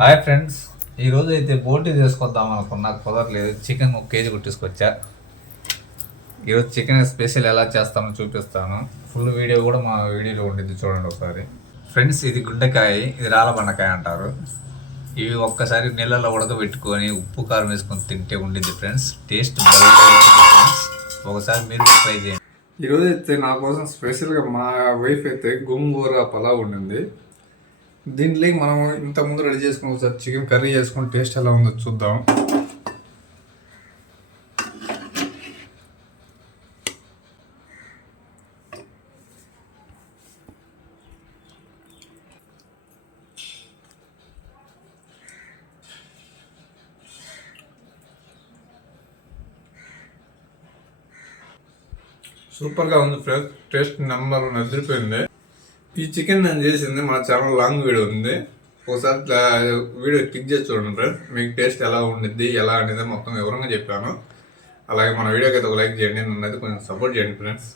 Hi friends, ఈరోజు అయితే బోటీ చేసుకొద్దాం అనుకున్నా, కుదరలేదు. చికెన్ 1 కేజీ కుట్టించుకొచ్చా. ఈరోజు చికెన్ స్పెషల్ ఎలా చేస్తానో చూపిస్తాను. ఫుల్ వీడియో కూడా మా వీడియోలో ఉండిద్ది, చూడండి ఒకసారి. ఫ్రెండ్స్, ఇది గుండెకాయ, ఇది రాళ్ళబండకాయ అంటారు. ఇవి ఒక్కసారి నీళ్ళలో ఉడకబెట్టుకొని ఉప్పు కారం వేసుకొని తింటే ఉండిద్ది ఫ్రెండ్స్. టేస్ట్ ఫ్రెండ్స్, ఒకసారి మీరు ట్రై చేయండి. ఈరోజు అయితే నా కోసం స్పెషల్గా మా వైఫ్ అయితే గోంగూర పలావ్ ఉండింది. దీంట్లోకి మనం ఇంతకుముందు రెడీ చేసుకుని ఒకసారి చికెన్ కర్రీ చేసుకుని టేస్ట్ ఎలా ఉందో చూద్దాం. సూపర్గా ఉంది ఫ్రెండ్స్, టేస్ట్ నెంబర్ నదిరిపోయింది. ఈ చికెన్ నేను చేసింది మా ఛానల్ లాంగ్ వీడియో ఉంది, ఒకసారి వీడియో క్లిక్ చేసి చూడండి ఫ్రెండ్స్. మీకు టేస్ట్ ఎలా ఉండిద్ది ఎలా అనేది మొత్తం వివరంగా చెప్పాను. అలాగే మన వీడియోకి అయితే ఒక లైక్ చేయండి, నన్ను అయితే కొంచెం సపోర్ట్ చేయండి ఫ్రెండ్స్.